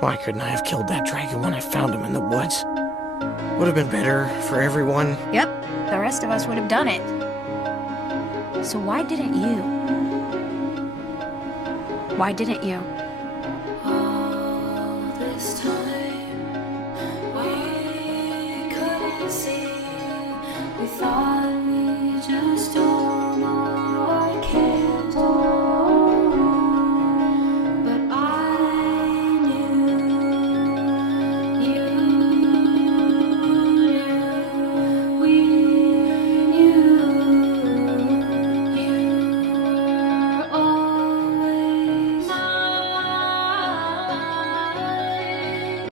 Why couldn't I have killed that dragon when I found him in the woods? Would have been better for everyone. Yep, the rest of us would have done it. So why didn't you? Why didn't you? All this time we couldn't see. We thought